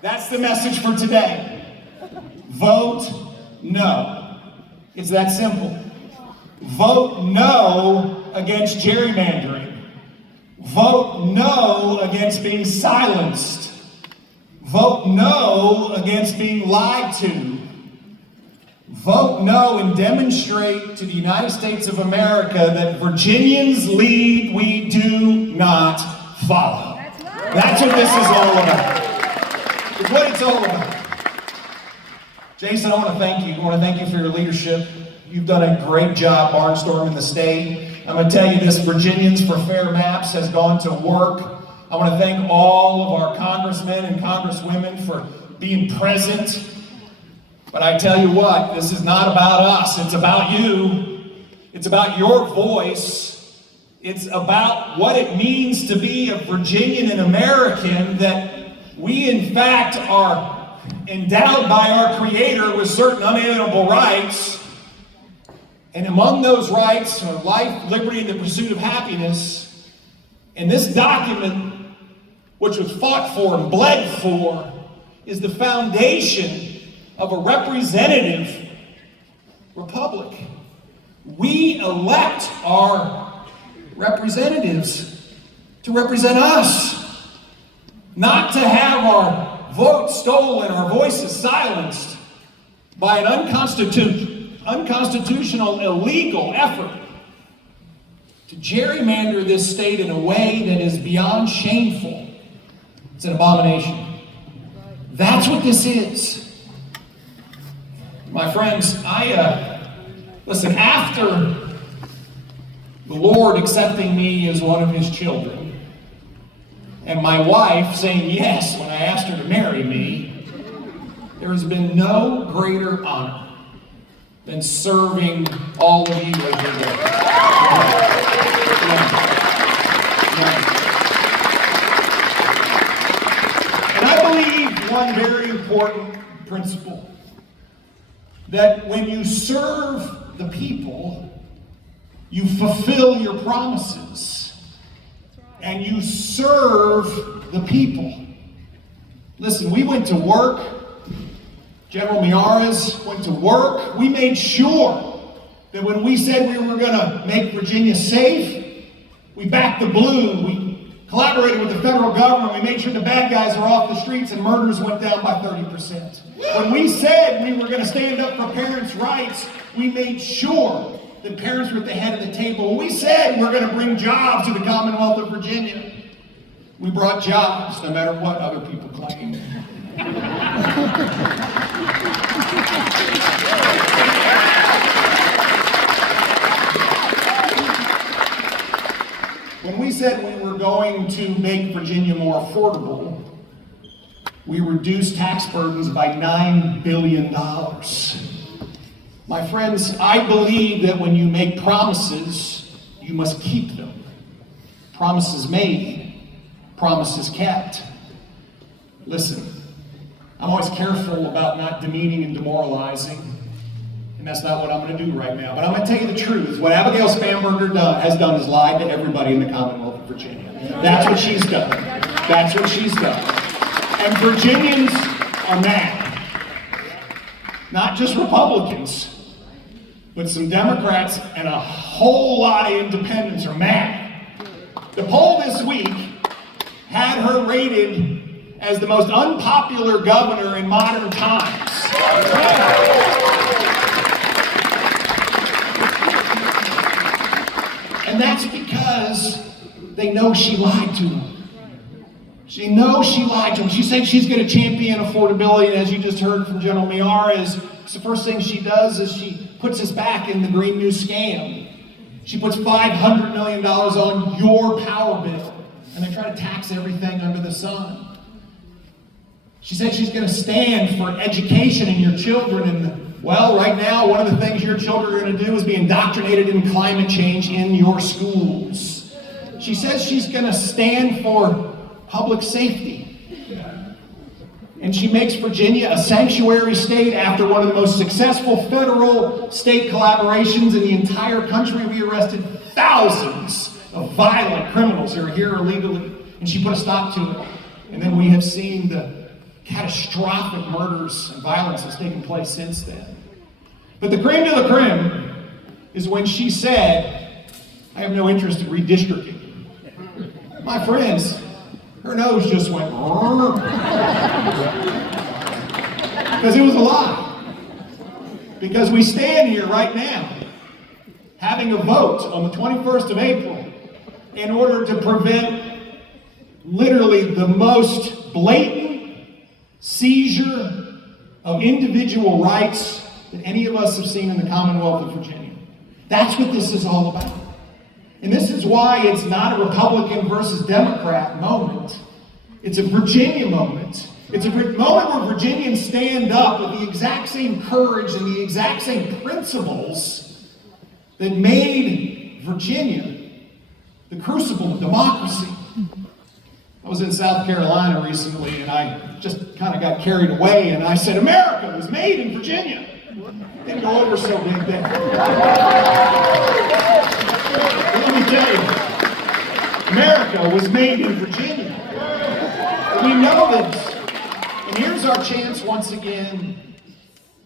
That's the message for today. Vote no. It's that simple. Vote no against gerrymandering. Vote no against being silenced. Vote no against being lied to. Vote no and demonstrate to the United States of America that Virginians lead, we do not follow. That's what this is all about. It's what it's all about. Jason, I want to thank you. I want to thank you for your leadership. You've done a great job barnstorming the state. I'm going to tell you this, Virginians for Fair Maps has gone to work. I want to thank all of our congressmen and congresswomen for being present. But I tell you what, this is not about us. It's about you. It's about your voice. It's about what it means to be a Virginian and American, that we in fact are endowed by our Creator with certain unalienable rights. And among those rights are life, liberty, and the pursuit of happiness. And this document, which was fought for and bled for, is the foundation of a representative republic. We elect our representatives to represent us, not to have our votes stolen, our voices silenced by an unconstitutional, illegal effort to gerrymander this state in a way that is beyond shameful. It's an abomination. That's what this is. My friends, listen, after the Lord accepting me as one of His children, and my wife saying yes when I asked her to marry me, there has been no greater honor than serving all of you every day. And I believe one very important principle, that when you serve the people, you fulfill your promises, and you serve the people. Listen, we went to work. General Miares went to work. We made sure that when we said we were going to make Virginia safe, we backed the blue. We collaborated with the federal government. We made sure the bad guys are off the streets and murders went down by 30%. When we said we were going to stand up for parents' rights, we made sure that parents were at the head of the table. When we said we're going to bring jobs to the Commonwealth of Virginia, we brought jobs, no matter what other people claim. When we said we were going to make Virginia more affordable, we reduced tax burdens by $9 billion. My friends, I believe that when you make promises, you must keep them. Promises made, promises kept. Listen, I'm always careful about not demeaning and demoralizing, and that's not what I'm going to do right now. But I'm going to tell you the truth. What Abigail Spanberger has done is lied to everybody in the Commonwealth of Virginia. That's what she's done. That's what she's done. And Virginians are mad. Not just Republicans, but some Democrats and a whole lot of independents are mad. The poll this week had her rated as the most unpopular governor in modern times. And that's because they know she lied to them. She knows she lied to them. She said she's going to champion affordability, and as you just heard from General Miares, the first thing she does is she puts us back in the Green New scam. She puts $500 million on your power bill, and they try to tax everything under the sun. She said she's going to stand for education in your children, and well, right now, one of the things your children are going to do is be indoctrinated in climate change in your schools. She says she's going to stand for public safety. And she makes Virginia a sanctuary state after one of the most successful federal state collaborations in the entire country. We arrested thousands of violent criminals who are here illegally, and she put a stop to it. And then we have seen the catastrophic murders and violence has taken place since then. But the creme de la creme is when she said, I have no interest in redistricting. My friends, her nose just went, because it was a lie. Because we stand here right now having a vote on the 21st of April in order to prevent literally the most blatant seizure of individual rights that any of us have seen in the Commonwealth of Virginia. That's what this is all about. And this is why it's not a Republican versus Democrat moment. It's a Virginia moment. It's a moment where Virginians stand up with the exact same courage and the exact same principles that made Virginia the crucible of democracy. I was in South Carolina recently and I just kind of got carried away and I said, America was made in Virginia. Didn't go over so big there. Let me tell you, America was made in Virginia. We know this. And here's our chance once again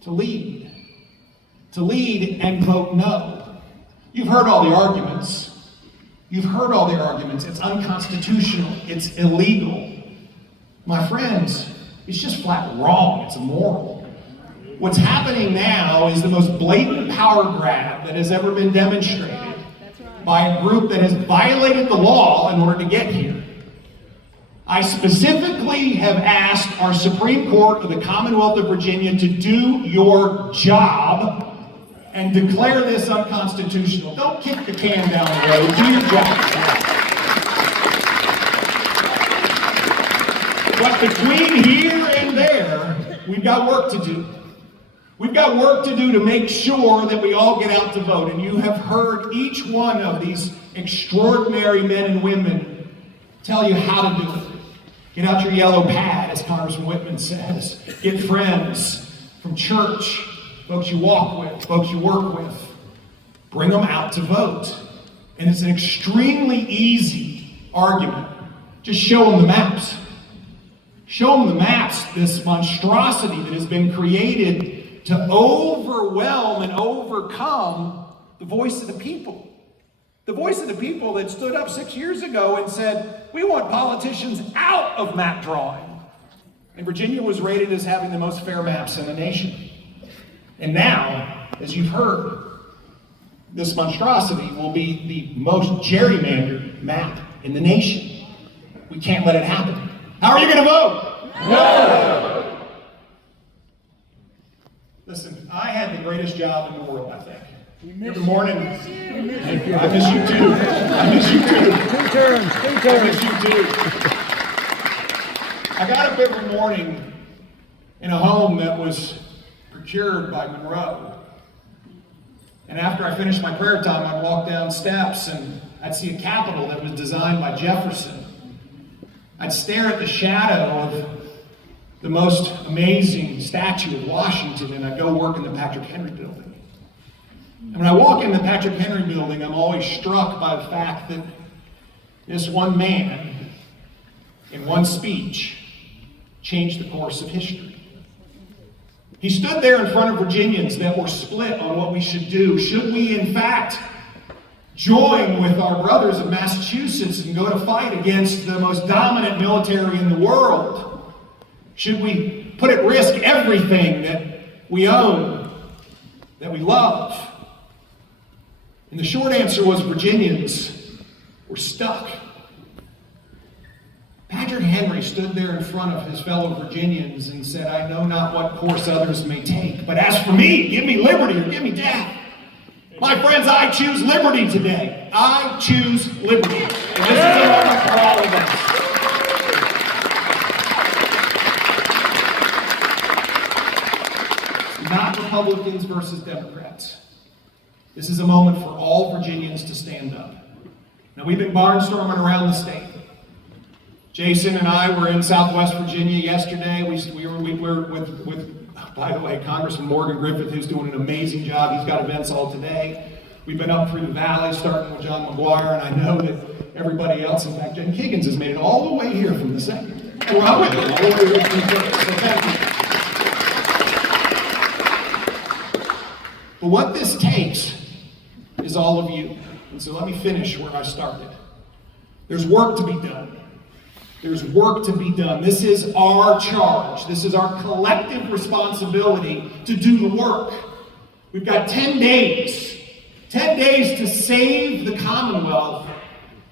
to lead and vote no. You've heard all the arguments. It's unconstitutional. It's illegal. My friends, it's just flat wrong. It's immoral. What's happening now is the most blatant power grab that has ever been demonstrated by a group that has violated the law in order to get here. I specifically have asked our Supreme Court of the Commonwealth of Virginia to do your job and declare this unconstitutional. Don't kick the can down the road. Do your job. But between here and there, we've got work to do. We've got work to do to make sure that we all get out to vote. And you have heard each one of these extraordinary men and women tell you how to do it. Get out your yellow pad, as Congressman Whitman says. Get friends from church, folks you walk with, folks you work with. Bring them out to vote. And it's an extremely easy argument. Just show them the maps. Show them the maps, this monstrosity that has been created to overwhelm and overcome the voice of the people. The voice of the people that stood up 6 years ago and said, we want politicians out of map drawing. And Virginia was rated as having the most fair maps in the nation. And now, as you've heard, this monstrosity will be the most gerrymandered map in the nation. We can't let it happen. How are you going to vote? No! Listen, I had the greatest job in the world, I think. Every morning. I miss you too. I miss you too. Two turns. I miss you too. I got up every morning in a home that was procured by Monroe. And after I finished my prayer time, I'd walk down steps and I'd see a Capitol that was designed by Jefferson. I'd stare at the shadow of the most amazing statue of Washington and I'd go work in the Patrick Henry building. And when I walk in the Patrick Henry building, I'm always struck by the fact that this one man, in one speech, changed the course of history. He stood there in front of Virginians that were split on what we should do. Should we, in fact, join with our brothers in Massachusetts and go to fight against the most dominant military in the world? Should we put at risk everything that we own, that we love? And the short answer was Virginians were stuck. Patrick Henry stood there in front of his fellow Virginians and said, I know not what course others may take, but as for me, give me liberty or give me death. My friends, I choose liberty today. I choose liberty. And this is a moment for all of us. Not Republicans versus Democrats. This is a moment for all Virginians to stand up. Now, we've been barnstorming around the state. Jason and I were in Southwest Virginia yesterday. We were with, by the way, Congressman Morgan Griffith, who's doing an amazing job. He's got events all today. We've been up through the valley, starting with John McGuire, and I know that everybody else, in fact, Jen Higgins has made it all the way here from the second. Well, I'm with you. I want to hear from you first, so thank you. But what this takes is all of you. And so let me finish where I started. There's work to be done. There's work to be done. This is our charge. This is our collective responsibility to do the work. We've got 10 days. 10 days to save the Commonwealth.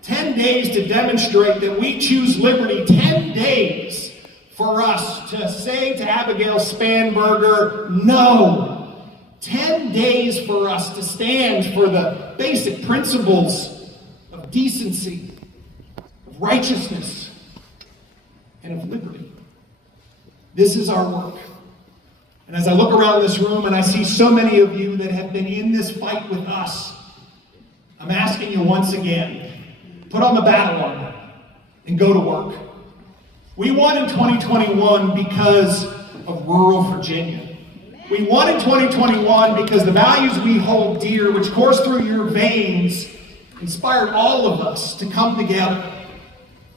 10 days to demonstrate that we choose liberty. 10 days for us to say to Abigail Spanberger, no. 10 days for us to stand for the basic principles of decency, of righteousness, and of liberty. This is our work. And as I look around this room and I see so many of you that have been in this fight with us, I'm asking you once again, put on the battle armor and go to work. We won in 2021 because of rural Virginia. We won in 2021 because the values we hold dear, which course through your veins, inspired all of us to come together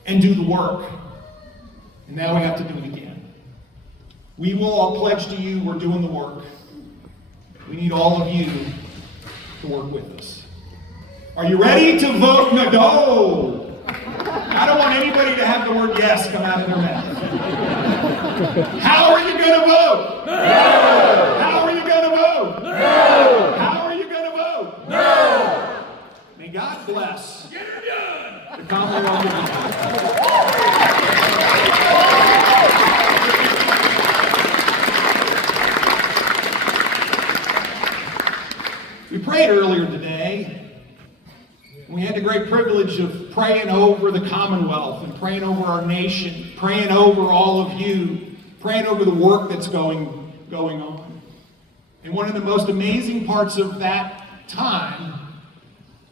and do the work. And now we have to do it again. We will all pledge to you we're doing the work. We need all of you to work with us. Are you ready to vote no? I don't want anybody to have the word yes come out of their mouth. How are you going to vote? No! How are you going to vote? No! How are you going to vote? No! May God bless the Commonwealth of Virginia. We prayed earlier today. We had the great privilege of praying over the Commonwealth and praying over our nation, praying over all of you, praying over the work that's going on. And one of the most amazing parts of that time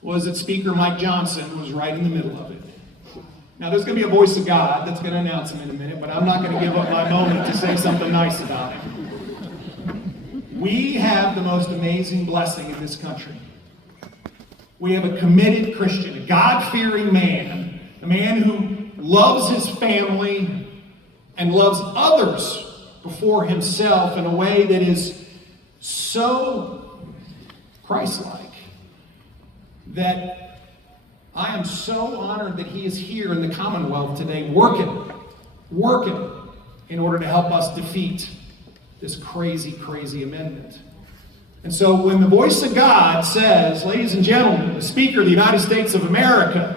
was that Speaker Mike Johnson was right in the middle of it. Now there's going to be a voice of God that's going to announce him in a minute, but I'm not going to give up my moment to say something nice about him. We have the most amazing blessing in this country. We have a committed Christian, a God-fearing man, a man who loves his family and loves others before himself in a way that is so Christ-like that I am so honored that he is here in the Commonwealth today working in order to help us defeat this crazy, crazy amendment. And so when the voice of God says, ladies and gentlemen, the Speaker of the United States of America,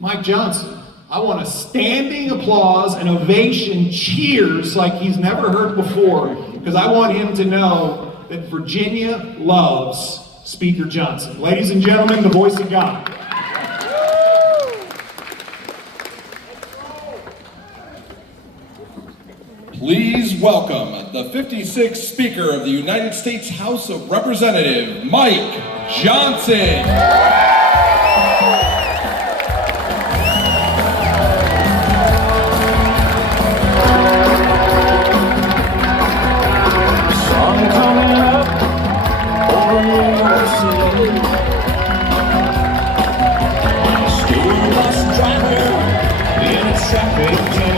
Mike Johnson, I want a standing applause, an ovation, cheers like he's never heard before, because I want him to know that Virginia loves Speaker Johnson. Ladies and gentlemen, the voice of God. Please welcome the 56th Speaker of the United States House of Representatives, Mike Johnson. Sun coming up over New York City. School bus driver in a traffic jam.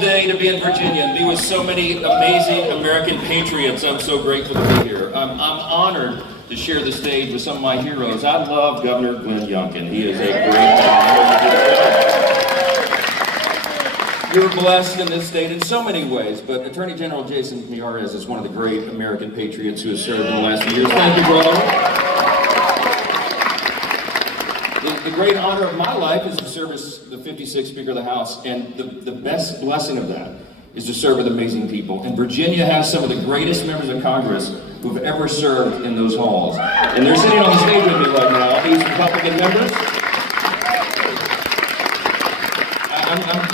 Day to be in Virginia and be with so many amazing American patriots. I'm so grateful to be here. I'm honored to share the stage with some of my heroes. I love Governor Glenn Youngkin. He is a great governor. You're blessed in this state in so many ways, but Attorney General Jason Miyares is one of the great American patriots who has served in the last few years. Thank you, brother. The great honor of my life is to serve as the 56th Speaker of the House, and the best blessing of that is to serve with amazing people. And Virginia has some of the greatest members of Congress who've ever served in those halls. And they're sitting on the stage with me right now, these Republican members.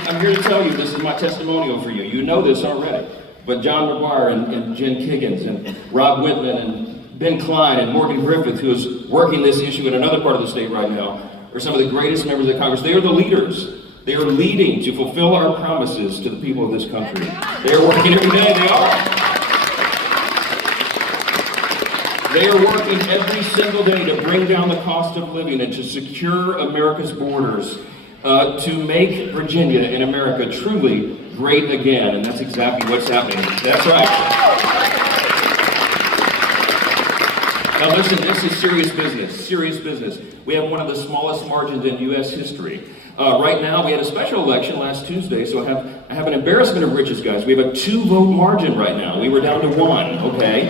I'm here to tell you, this is my testimonial for you. You know this already. But John McGuire and Jen Kiggins and Rob Whitman and Ben Klein and Morgan Griffith, who is working this issue in another part of the state right now, are some of the greatest members of Congress. They are the leaders. They are leading to fulfill our promises to the people of this country. They are working every day. They are. They are working every single day to bring down the cost of living and to secure America's borders, to make Virginia and America truly great again. And that's exactly what's happening. That's right. Now listen, this is serious business, serious business. We have one of the smallest margins in U.S. history. Right now, we had a special election last Tuesday, so I have an embarrassment of riches, guys. We have a 2-vote margin right now. We were down to 1, okay?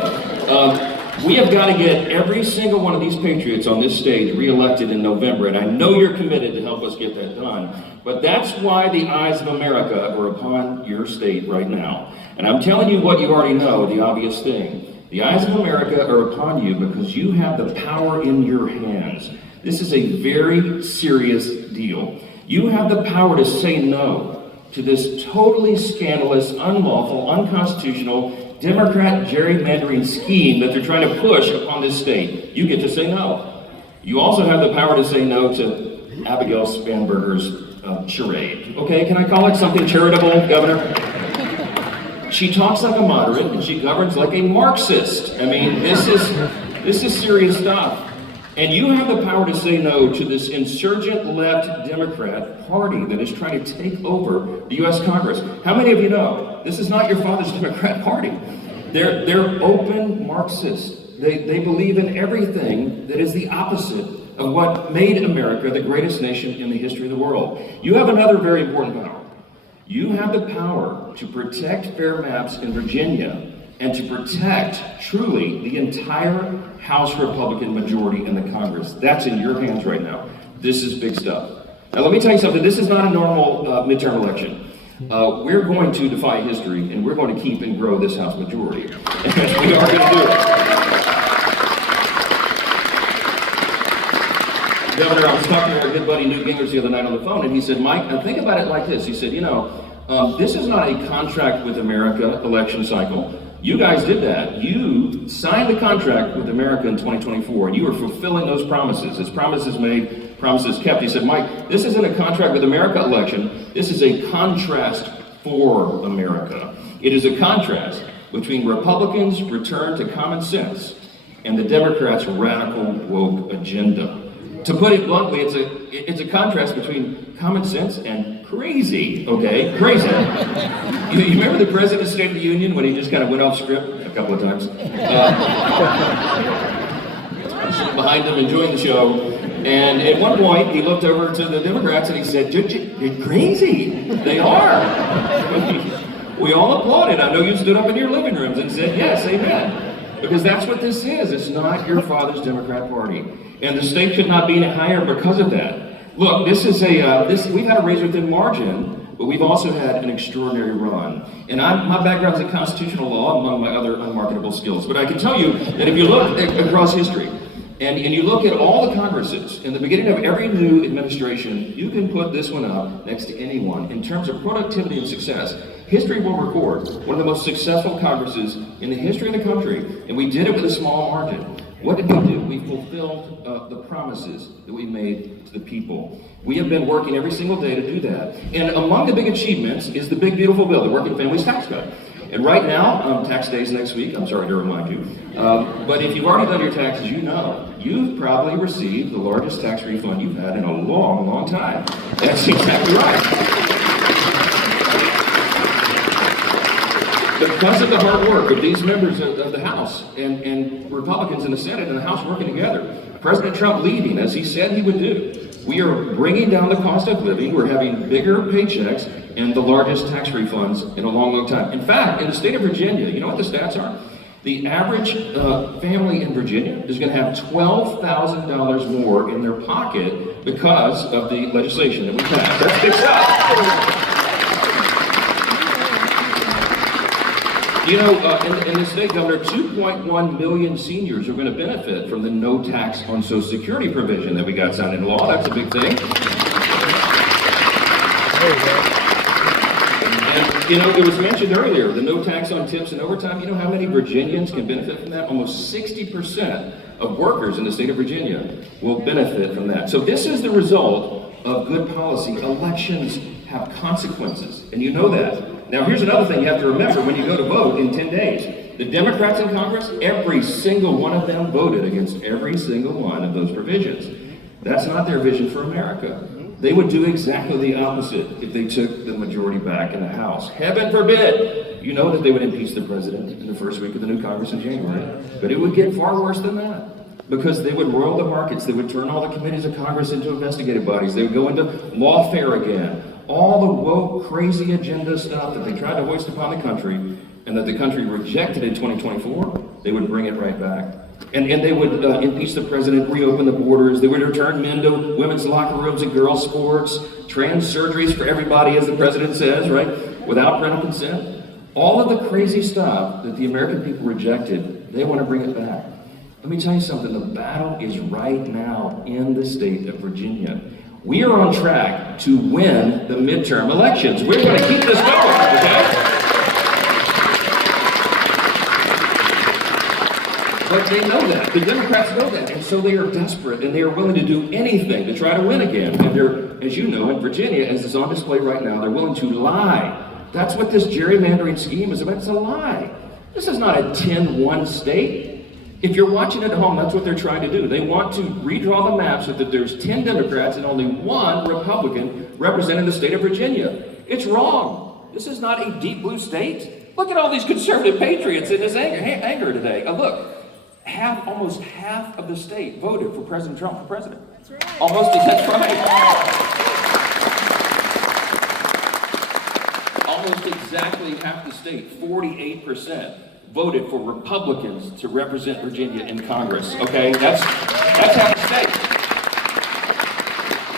We have got to get every single one of these patriots on this stage reelected in November, and I know you're committed to help us get that done. But that's why the eyes of America are upon your state right now. And I'm telling you what you already know, the obvious thing. The eyes of America are upon you because you have the power in your hands. This is a very serious deal. You have the power to say no to this totally scandalous, unlawful, unconstitutional, Democrat gerrymandering scheme that they're trying to push upon this state. You get to say no. You also have the power to say no to Abigail Spanberger's charade. Okay, can I call it something charitable, Governor? She talks like a moderate and she governs like a Marxist. I mean, this is serious stuff. And you have the power to say no to this insurgent left Democrat party that is trying to take over the U.S. Congress. How many of you know this is not your father's Democrat party? They're open Marxists. They believe in everything that is the opposite of what made America the greatest nation in the history of the world. You have another very important power. You have the power to protect fair maps in Virginia and to protect, truly, the entire House Republican majority in the Congress. That's in your hands right now. This is big stuff. Now let me tell you something, this is not a normal midterm election. We're going to defy history, and we're going to keep and grow this House majority. And we are going to do it. Governor, I was talking to our good buddy Newt Gingrich the other night on the phone, and he said, Mike, now think about it like this. He said, you know, this is not a contract with America election cycle. You guys did that. You signed the contract with America in 2024, and you are fulfilling those promises. As promises made, promises kept. He said, Mike, this isn't a contract with America election. This is a contrast for America. It is a contrast between Republicans' return to common sense and the Democrats' radical woke agenda. To put it bluntly, it's a contrast between common sense and crazy, okay? Crazy. You remember the President's State of the Union when he just kind of went off script a couple of times? I was sitting behind him enjoying the show, and at one point he looked over to the Democrats and he said, "They're crazy. They are." We all applauded. I know you stood up in your living rooms and said, "Yes, amen." Because that's what this is. It's not your father's Democrat Party. And the state could not be any higher because of that. Look, this is we've had a razor-thin margin, but we've also had an extraordinary run. And my background is in constitutional law, among my other unmarketable skills. But I can tell you that if you look across history, and you look at all the Congresses, in the beginning of every new administration, you can put this one up next to anyone. In terms of productivity and success, history will record one of the most successful Congresses in the history of the country, and we did it with a small margin. What did we do? We fulfilled the promises that we made to the people. We have been working every single day to do that. And among the big achievements is the big, beautiful bill, the Working Families Tax Cut. And right now, tax day is next week, I'm sorry to remind you. But if you've already done your taxes, you know, you've probably received the largest tax refund you've had in a long, long time. That's exactly right. Because of the hard work of these members of the House and Republicans in the Senate and the House working together, President Trump leading, as he said he would do, we are bringing down the cost of living, we're having bigger paychecks, and the largest tax refunds in a long, long time. In fact, in the state of Virginia, you know what the stats are? The average family in Virginia is going to have $12,000 more in their pocket because of the legislation that we passed. That's big stuff. You know, in the state, Governor, 2.1 million seniors are going to benefit from the no tax on Social Security provision that we got signed into law. That's a big thing. you know, it was mentioned earlier, the no tax on tips and overtime. You know how many Virginians can benefit from that? Almost 60% of workers in the state of Virginia will benefit from that. So this is the result of good policy. Elections have consequences, and you know that. Now here's another thing you have to remember when you go to vote in 10 days. The Democrats in Congress, every single one of them voted against every single one of those provisions. That's not their vision for America. They would do exactly the opposite if they took the majority back in the House. Heaven forbid! You know that they would impeach the president in the first week of the new Congress in January. But it would get far worse than that. Because they would roil the markets, they would turn all the committees of Congress into investigative bodies, they would go into lawfare again. All the woke, crazy agenda stuff that they tried to hoist upon the country and that the country rejected in 2024, they would bring it right back. And they would impeach the president, reopen the borders, they would return men to women's locker rooms and girls' sports, trans surgeries for everybody, as the president says, right, without parental consent. All of the crazy stuff that the American people rejected, they want to bring it back. Let me tell you something, the battle is right now in the state of Virginia. We are on track to win the midterm elections. We're going to keep this going, okay? But they know that. The Democrats know that. And so they are desperate and they are willing to do anything to try to win again. And they're, as you know, in Virginia, as is on display right now, they're willing to lie. That's what this gerrymandering scheme is about. It's a lie. This is not a 10-1 state. If you're watching at home, that's what they're trying to do. They want to redraw the map so that there's 10 Democrats and only 1 Republican representing the state of Virginia. It's wrong. This is not a deep blue state. Look at all these conservative patriots in this anger today. Look. Almost half of the state voted for President Trump for president. That's right. That's right. Almost exactly half the state, 48%, voted for Republicans to represent Virginia in Congress. Okay, that's half the state.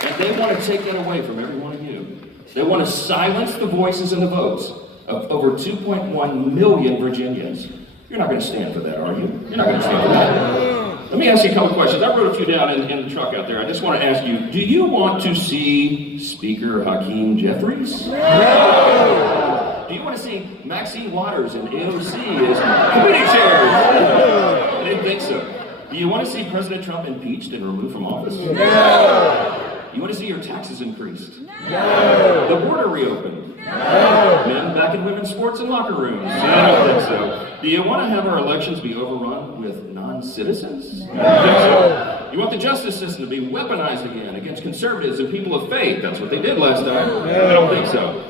And they want to take that away from every one of you. They want to silence the voices and the votes of over 2.1 million Virginians. You're not going to stand for that, are you? You're not going to stand for that. Let me ask you a couple questions. I wrote a few down in the truck out there. I just want to ask you, do you want to see Speaker Hakeem Jeffries? No! Do you want to see Maxine Waters and AOC as committee chairs? I didn't think so. Do you want to see President Trump impeached and removed from office? No! You want to see your taxes increased? No! The border reopened? No. Men back in women's sports and locker rooms? I don't think so. Do you want to have our elections be overrun with non-citizens? No. I don't think so. You want the justice system to be weaponized again against conservatives and people of faith? That's what they did last time. No. I don't think so.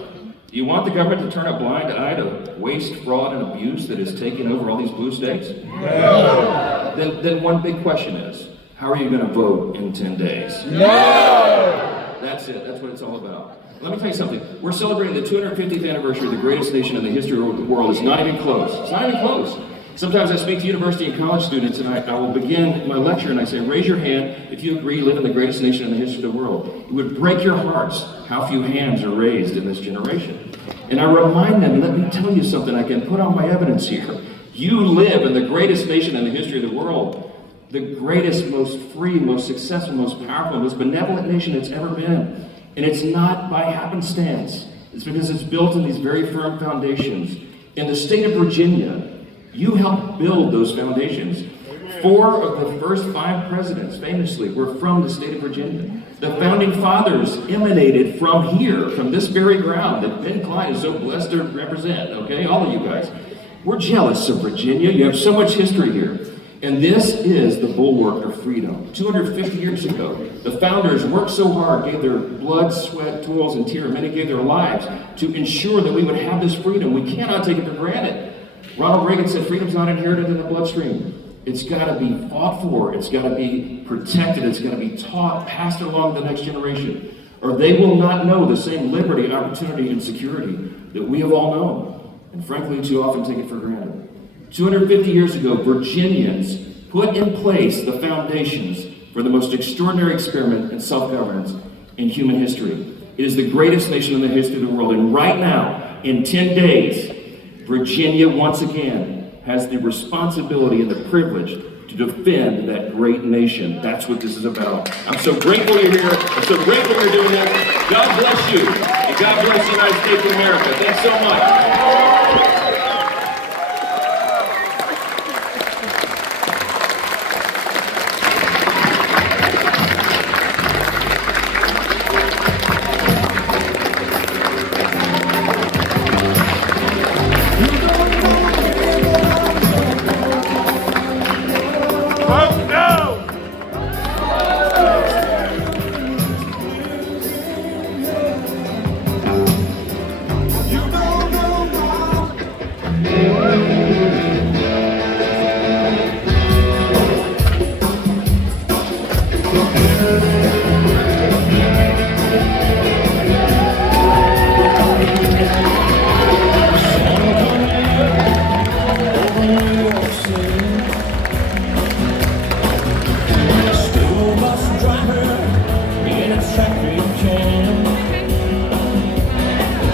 Do you want the government to turn a blind eye to waste, fraud, and abuse that is taking over all these blue states? No. Then one big question is, how are you going to vote in 10 days? No. That's it. That's what it's all about. Let me tell you something. We're celebrating the 250th anniversary of the greatest nation in the history of the world. It's not even close. It's not even close. Sometimes I speak to university and college students, and I will begin my lecture, and I say, raise your hand if you agree you live in the greatest nation in the history of the world. It would break your hearts how few hands are raised in this generation. And I remind them, let me tell you something. I can put on my evidence here. You live in the greatest nation in the history of the world. The greatest, most free, most successful, most powerful, most benevolent nation it's ever been. And it's not by happenstance. It's because it's built on these very firm foundations. In the state of Virginia, you helped build those foundations. 4 of the first 5 presidents, famously, were from the state of Virginia. The founding fathers emanated from here, from this very ground that Ben Klein is so blessed to represent, okay? All of you guys. We're jealous of Virginia. You have so much history here. And this is the bulwark of freedom. 250 years ago, the founders worked so hard, gave their blood, sweat, toils, and tears. Many gave their lives to ensure that we would have this freedom. We cannot take it for granted. Ronald Reagan said freedom's not inherited in the bloodstream. It's got to be fought for. It's got to be protected. It's got to be taught, passed along to the next generation. Or they will not know the same liberty, opportunity, and security that we have all known. And frankly, too often take it for granted. 250 years ago, Virginians put in place the foundations for the most extraordinary experiment in self-governance in human history. It is the greatest nation in the history of the world. And right now, in 10 days, Virginia once again has the responsibility and the privilege to defend that great nation. That's what this is about. I'm so grateful you're here. I'm so grateful you're doing that. God bless you. God bless the United States of America. Thanks so much. Vote